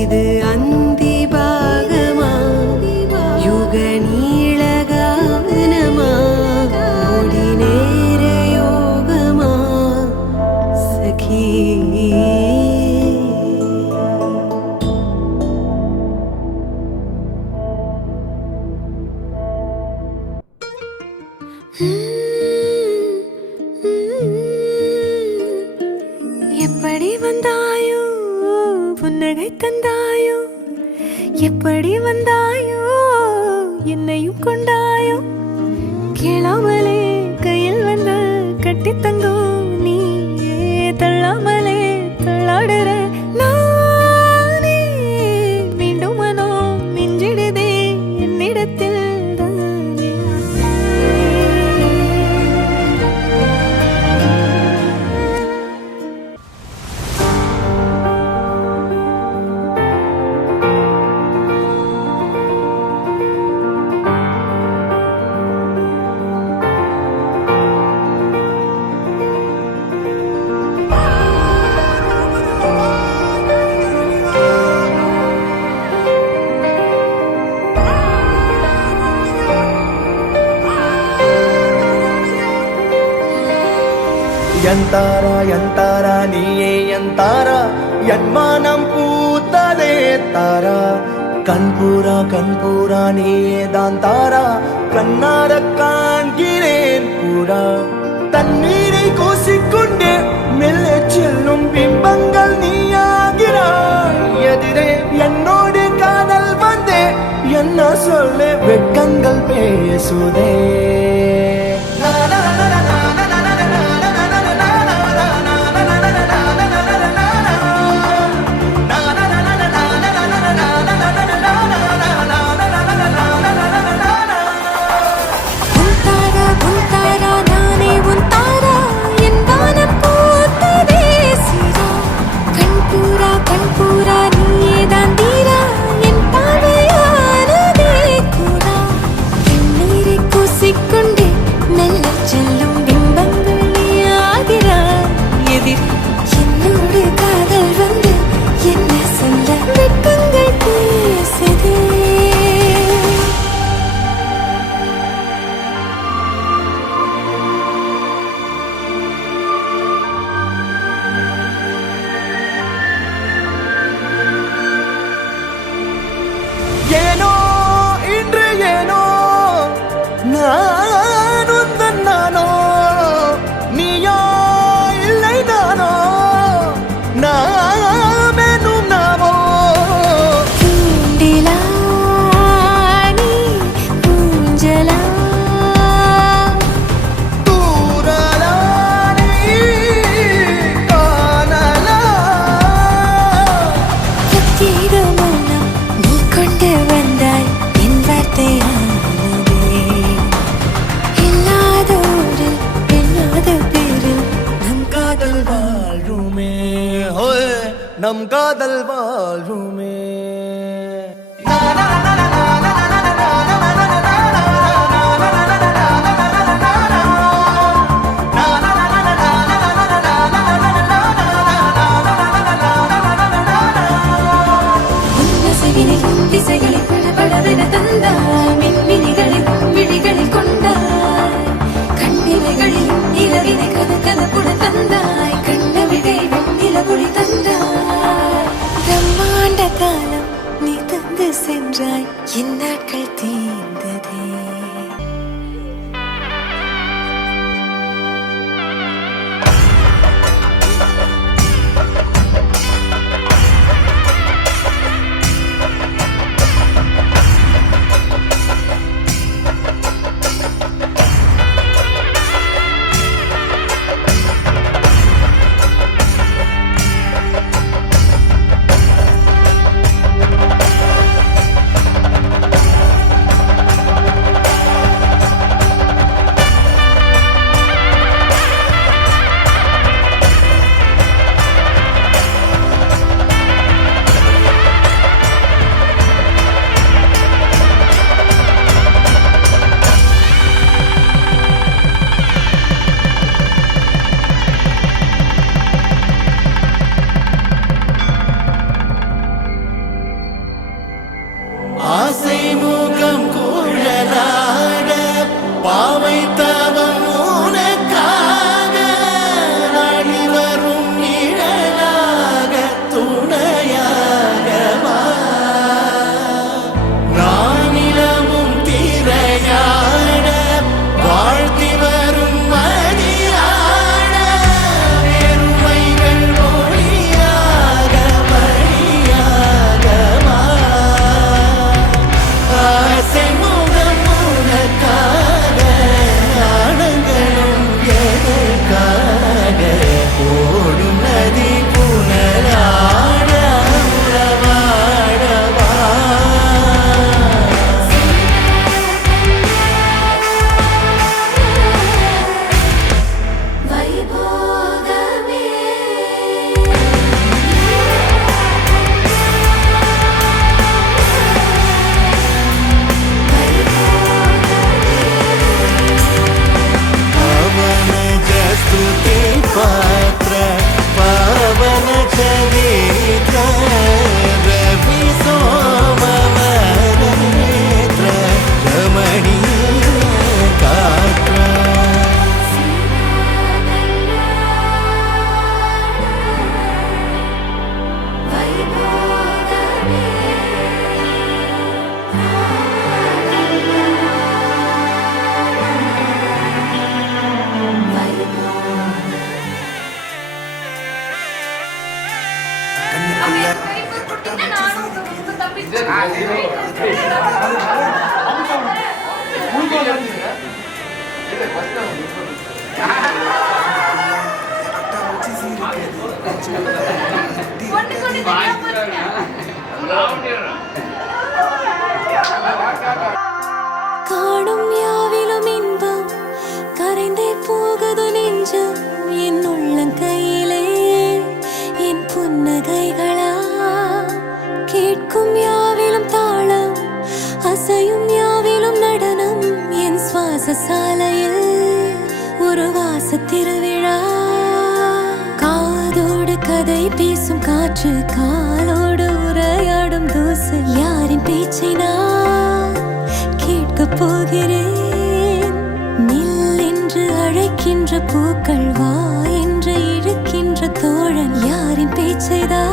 இது அந்தி பாகமா யுக நீளகானமா கோடி நேர யோகமா சகி எப்படி வந்தாயோ புன்னகை தந்தாயோ எப்படி வந்தாயோ என்னையும் கொண்டாயோ கேளாமலே கையில் வந்து கட்டி தங்கோ நீ தள்ளாமலே தள்ளாடுற நானே மீண்டும் மனோ மிஞ்சிடுதே என்னிடத்தில் தானே ಎಂತಾರ ನೀಯೇ ಎಂತಾರ ಎನ್ಮಾನಂ பூத்ததே தாரா கண்பூரா நீயே தான் தாரா கண்ணார காண்கிறேன் கூடா தண்ணீரை கூசிக்கொண்டே மெல்ல செல்லும் பிம்பங்கள் நீயாகிறாய் எதிரே என்னோடு காதல் வந்தே என்ன சொல்ல வெட்கங்கள் பேசுதே நம் காதல் வாழ்வுமே திசைகளை படபடவென தந்தாய் மின்மினிகளில் விழிகளில் கொண்டாய் கண்ணிமைகளில் இரவினை கதப்புடன் தந்தாய் கண்ணவிடை வெண்ணிலவொளி தந்தாய் பிரம்மாண்ட காலம் நீ தந்து சென்றாய் என் நாட்கள் தீர்ந்ததே ரவி சோமவரநேத்ர ரமணீய காற்ற காணும் யாவிலும் இன்பம் கரைந்தே போகுது நெஞ்சம் என் உள்ளங்கையிலே என் புன்னகைகளா கேட்கும் யாவிலும் தாளம் அசையும் யாவிலும் நடனம் என் சுவாச சாலையில் ஒரு வாச திருவிழா காதோடு கதை பேசும் காற்று காலோடு உரையாடும் தூசு யாரின் பேச்சை நான் கேட்கப் போகிறேன் நில் என்று அழைக்கின்ற பூக்கள் வா என்று இழுக்கின்ற தோழன் யாரின் பேச்சைதான்